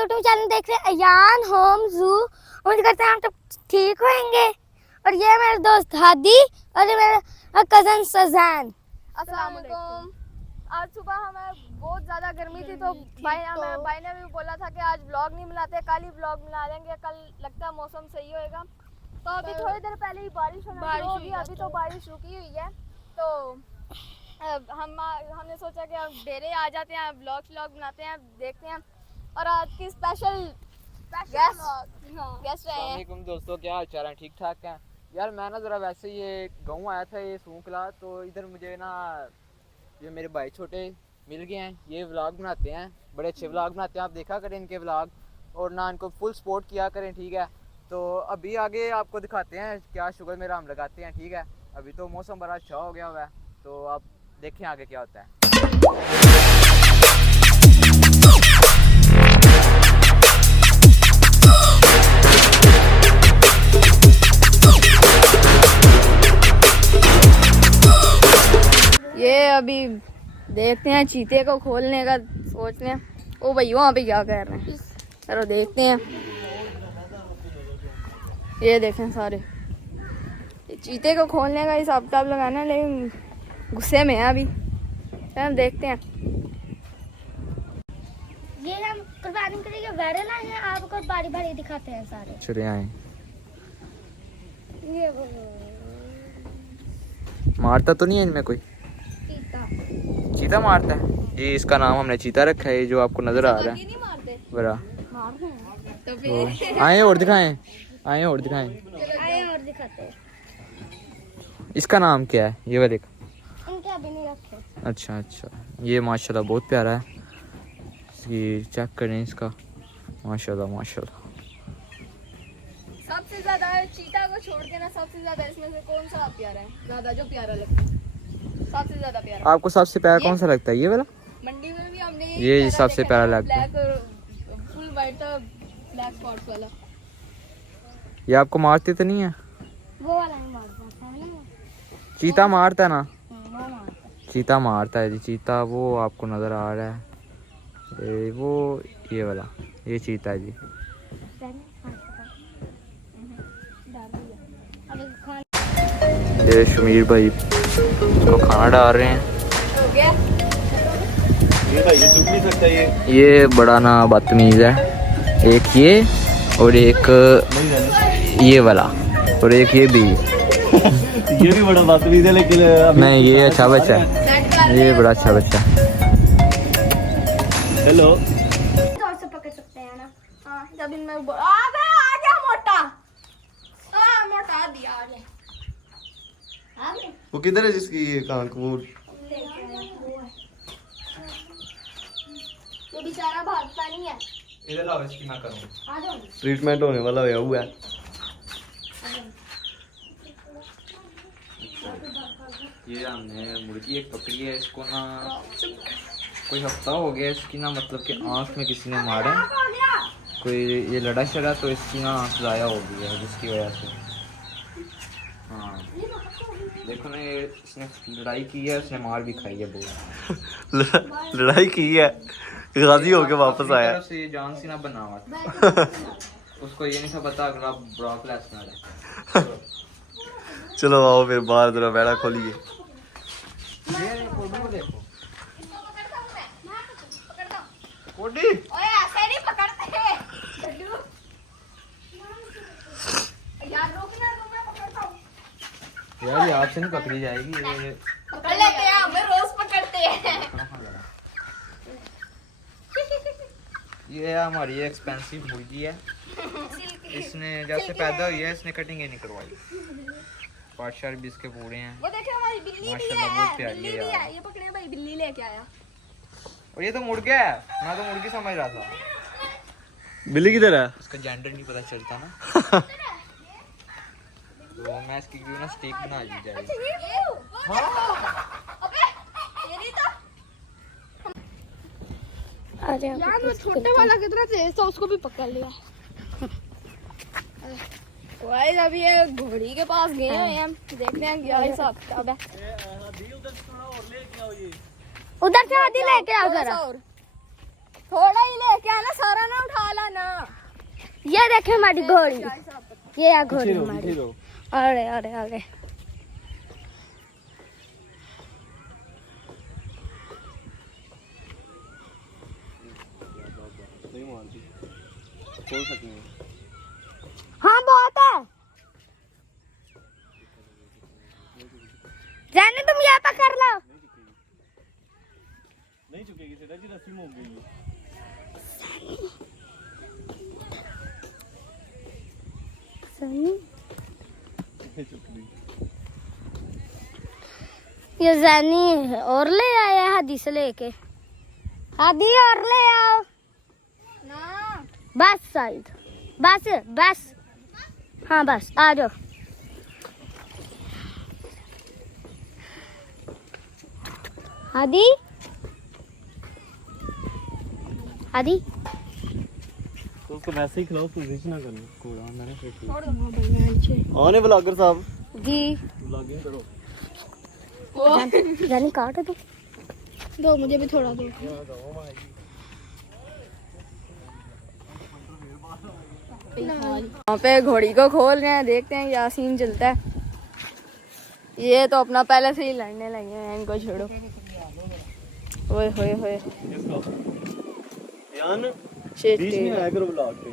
YouTube channel देख रहे हैं अयान होम जू। उम्मीद करते हैं हम सब ठीक होंगे। और ये मेरे दोस्त हादी और ये मेरा कजन सजान। अस्सलाम वालेकुम। आज सुबह हमें बहुत ज़्यादा गर्मी थी तो भाई ने भी बोला था कि आज व्लॉग नहीं बनाते, कल ही व्लॉग बना लेंगे। कल लगता है मौसम सही होएगा। तो अभी थोड़ी देर पहले ही बारिश होगी, अभी तो बारिश रुकी हुई है। तो हमने सोचा कि अब डेरे आ जाते हैं, व्लॉग बनाते हैं, देखते हैं। और आज की स्पेशल गेस्ट रहे हैं। दोस्तों, क्या हाल चाल है? ठीक ठाक हैं यार। मैं ना ज़रा वैसे ये गाँव आया था, ये सूखला, तो इधर मुझे ना ये मेरे भाई छोटे मिल गए हैं। ये व्लॉग बनाते हैं, बड़े अच्छे व्लॉग बनाते हैं। आप देखा करें इनके व्लॉग और ना इनको फुल सपोर्ट किया करें, ठीक है। तो अभी आगे आपको दिखाते हैं क्या शुगर मेरा हम लगाते हैं, ठीक है। अभी तो मौसम बड़ा अच्छा हो गया हुआ है, तो आप देखें आगे क्या होता है। ये अभी देखते हैं, चीते को खोलने का सोचते हैं। ओ भाई वहाँ पे क्या कर रहे हैं, चलो देखते हैं। ये देखें सारे, ये चीते को खोलने का हिसाब किताब लगाना है, लेकिन गुस्से में है अभी। हम देखते हैं। ये हम कुर्बानी के लिए बैठे लाए हैं, आपको बारी बारी दिखाते हैं सारे। चले आए। ये मारता तो नहीं है इनमें कोई? चीता मारता है जी। इसका नाम हमने चीता रखा है, जो आपको नजर आ रहा है बड़ा। आए और दिखाएं, आए और दिखाएं। आए और दिखाते हैं। इसका नाम क्या है ये वाले का? इनके अभी नहीं रखे। अच्छा अच्छा, ये माशाल्लाह बहुत प्यारा है। ये चेक करें इसका, माशाल्लाह माशाल्लाह। सबसे ज्यादा चीता को छोड़ के ना, सबसे ज्यादा इसमें से कौन सा प्यारा है? ज्यादा जो प्यारा लगता है, सबसे ज्यादा प्यारा आपको सबसे प्यारा कौन सा लगता है? ये वाला? मंडी में भी हमने ये सबसे प्यारा लगता है। फुल वाइट ब्लैक स्पॉट्स वाला। ये आपको मारते तो नहीं है? वो वाला नहीं मारता है। चीता मारता है ना? वो मारता। चीता मारता है जी। चीता वो आपको नजर आ रहा है, वो ये वाला, ये चीता है जी। ये शमीर भाई इसको खाना डाल रहे हैं। हो गया? ये चुप नहीं सकता ये बड़ा ना बदतमीज है। एक ये और एक ये वाला और एक ये भी। ये भी बड़ा बदतमीज है, लेकिन नहीं ये अच्छा बच्चा है, ये बड़ा अच्छा बच्चा है। हेलो, जोर से पकड़ सकते हैं ना। हाँ, जब इनमें आ गया मोटा। मोटा दिया आ गया। वो किधर है जिसकी ये कांक? वो ये बेचारा भागता नहीं है। इधर आओ, इसकी मैं करूं। आ जाओ। ट्रीटमेंट होने वाला हुआ है। ये हमने मुर्गी एक पकड़ी है, इसको ना कोई हफ्ता हो गया इसकी ना, मतलब कि आँख में किसी ने मारा कोई, ये लड़ा शड़ा, तो इसकी ना आँख ज़ाया हो गई है, जिसकी वजह से। हाँ देखो ना, ये इसने लड़ाई की है, उसने मार भी खाई है बहुत। लड़ाई की है, गाजी होके वापस आया। तरफ से ये जान सी ना बना हुआ था। उसको ये नहीं था पता अगला ब्रॉकलेस में है। चलो आओ फिर बाहर जरा बेड़ा खोलिए। कोडी ओए ऐसे नहीं पकड़ते हैं। यार रुक ना, मैं पकड़ता हूँ। यार ये आपसे नहीं पकड़ी जाएगी, ये पकड़ लेते हैं, हमें रोज पकड़ते हैं। ये हमारी एक्सपेंसिव मुर्गी है। इसने जब से पैदा हुई है इसने कटिंग ही नहीं करवाई। पार्शल भी इसके पूरे हैं। वो देखिए हमारी बिल्ली भी माशाल्लाह बहुत प्यारी बिल्ली है भी यार। है। ये पकड़े भाई, बिल्ली लेके आया। और ये तो मुर्गा है, मैं तो मुर्गी समझ रहा था। बिल्ली किधर है? इसका जेंडर नहीं पता चलता ना। तो मैं इसकी क्यों ना स्टेक बना ली जाए। अबे ये नहीं था यार, मैं छोटे वाला कितना तेज था, उसको भी पकड़ लिया। गाइस अभी ये घोड़ी के पास गए हुए हैं, देखते हैं क्या हिसाब किताब है। उधर से आधी लेके आओ जरा। थोड़ा ही लेके आना, सारा ना उठा लाना। ये देखे हमारी घोड़ी, ये है घोड़ी हमारी। अरे अरे अरे हाँ बहुत है। जाने तुम यहाँ पर कर लो। नहीं चुकेगी सेठा जी, रस्सी में हो गई सनी है। चुक गई। ये जानी और ले आया हादी से लेके। हादी और ले आओ ना। बस साइड, बस बस, हाँ बस आ जाओ। हादी हादी तो उसको वैसे ही खिलाओ, पोजीशन ना करना कोड़ा मैंने फिर। आने ब्लॉगर साहब जी, ब्लॉगिंग करो। जानी काट दो मुझे भी थोड़ा दो। वहाँ पे घोड़ी को खोल रहे हैं, देखते हैं क्या सीन चलता है। ये तो अपना पहले से ही लड़ने लगे हैं, इनको छोड़ो। ओए होए होए यान शिट। बीच में आया करो ब्लॉग पे।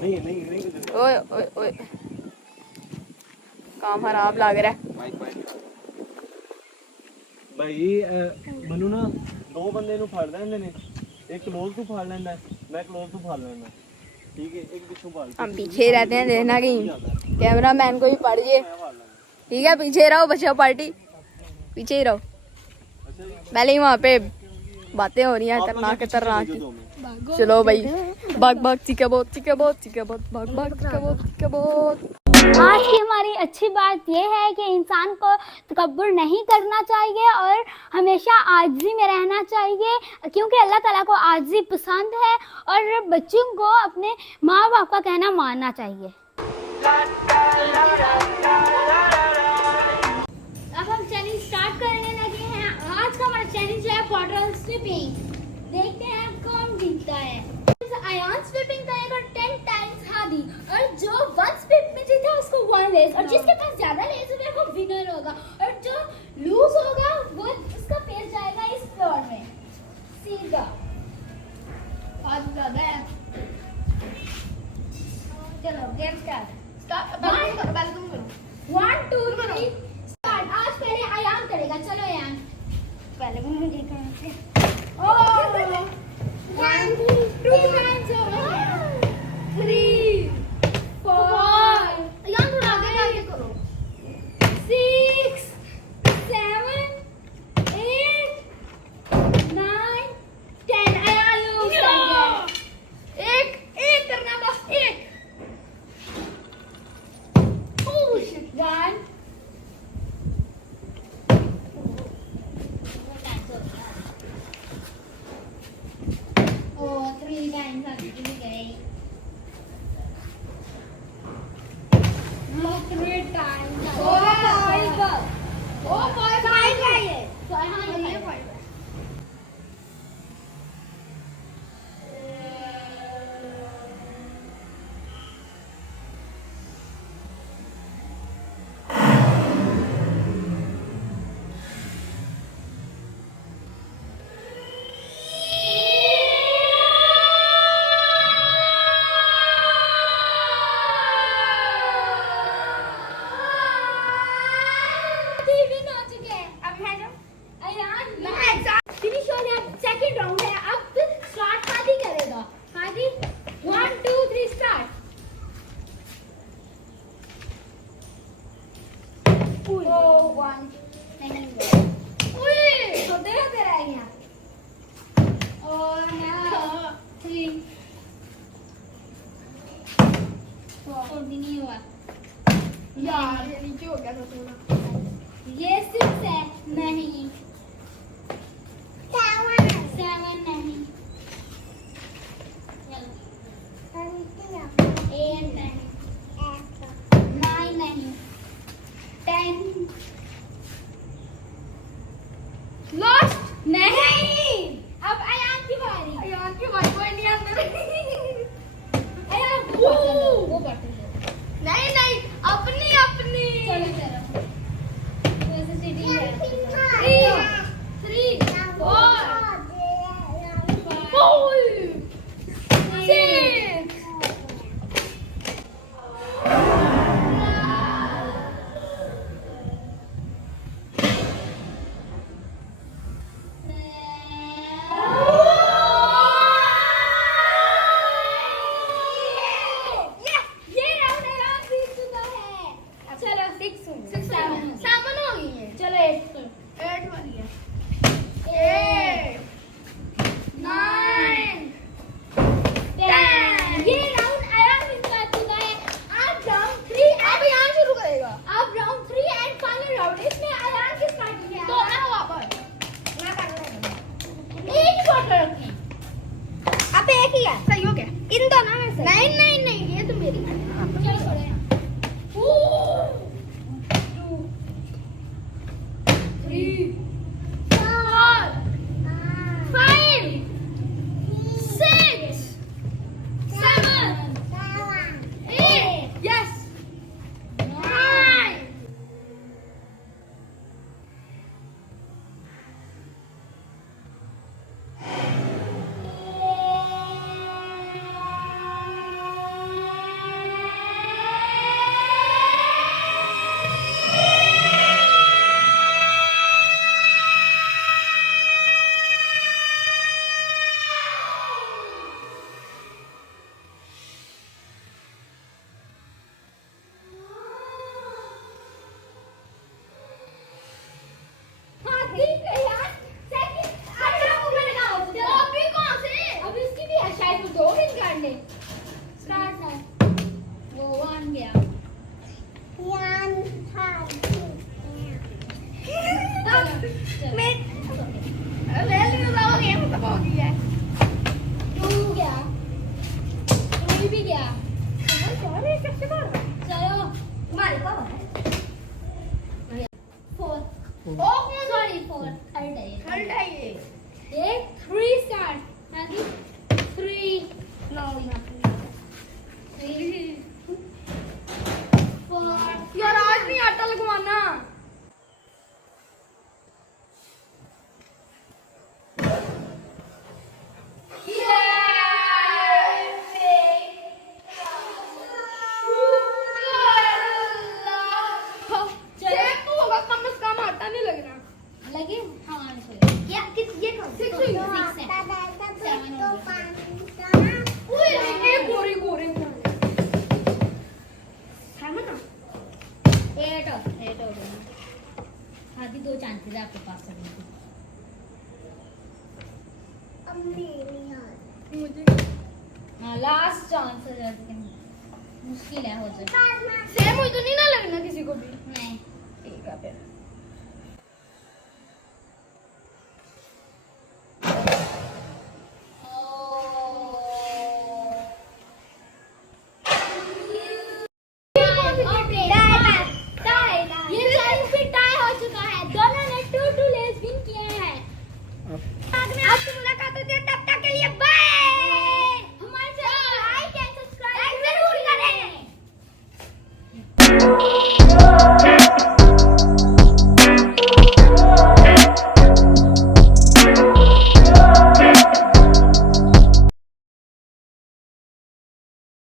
नहीं नहीं नहीं ओए ओए ओए, काम खराब लग रहा है। भाई मनु ना दो बंदे नु फाड़ लेंदे ने, एक क्लोज तो फाड़ लेंदा है, मैं क्लोज तो फाड़ लेंदा, ठीक है। एक पिछों फाड़, हम पीछे रहते हैं, देखना कहीं कैमरा मैन को ही पड़ जाए। ठीक है, पीछे रहो बच्चों, पार्टी पीछे ही रहो। पहले ही वहाँ पे बातें हो रही हैं खतरनाक खतरनाक। चलो भाई, भाग भाग चीके बहुत चीके बहुत चीके बहुत, भाग भाग चीके बहुत चीके बहुत। आज की हमारी अच्छी बात यह है कि इंसान को तकब्बुर नहीं करना चाहिए और हमेशा आजिज़ी में रहना चाहिए, क्योंकि अल्लाह ताला को आजिज़ी पसंद है और बच्चों को अपने माँ बाप का कहना मानना चाहिए। अब हम चैलेंज स्टार्ट करने लगे हैं। आज का हमारा चैलेंज है बॉटल स्विपिंग। देखते हैं कौन जीतता है। अयान स्विपिंग करेगा 10 टाइम्स हादी, और जो 1 स्विप में जीता उसको 1 लेस, और जिसके पास ज्यादा लेस होगा वो विनर होगा, और जो लूज होगा वो उसका पैर जाएगा इस फ्लोर में सीधा। आज ज्यादा है। चलो गेम स्टार्ट। पहले तुम करो। 1 2 3 स्टार्ट। आज पहले अयान करेगा। चलो अयान, पहले मुझे देखना है। ओह 1 2 टाइम्स हो गया। 3 4 यार थोड़ा आगे करो। 6 7 8 9 10। अयान लूज कर गया। एक करना बस, एक। Push done. Oh, 3 times I'm doing it. Look, 3 times. Oh, 5. ओ 5 है ये। तो हाँ ये 5 है। यार ये नीचे हो गया था थोड़ा। ये 6 है, नहीं 7 नहीं, 8 नहीं, 9 नहीं, 10 लास्ट नहीं। अब अयान की बारी। नहीं नहीं अपनी अपनी चलो चलो वैसे चीटिंग है 3 4 6 ये राउंड है जीत चुका है चलो 6 7 हो गई है चलो 8 वाली है 9 ये राउंड आयान जीत चुका है अब राउंड 3 अब यहाँ शुरू करेगा अब राउंड 3 एंड फाइनल राउंड इसमें आयान की स्टार्टिंग है तो मैं वापस मैं कर रहा हूं एक बॉटल रखी अब एक ही है सही हो गया इन दोनों में से नहीं नहीं नहीं ये तो मेरी चलो थोड़ा यहाँ 2 3 4 5 6 7 8 यस 9 हाँ ठीक है यार सेकंड अच्छा वो मैंने कहा तो अभी कौन से अब इसकी भी है शायद तो 2 विन करने स्टार्ट है वो 1 गया मैं ले लिया हो गया मतलब हो गया 2 गया 3 भी गया सॉरी कैसे बोल रहा चलो तुम्हारे को 4 ओ सॉरी 4 थर्ड है थर्ड है ये ये 3 स्टार्ट यानी 3 नो 3 4 यार आज नहीं आटा लगवाना लगे हाँ ये कौन Six हुई, six है। 7 हो गया ये गोरे गोरे 8 हो गया आधी 2 चांसेस है आपके पास करने के मुझे हाँ लास्ट चांस है मुश्किल है हो जाए सेम हुई तो नहीं ना लगना किसी को भी नहीं ठीक है फिर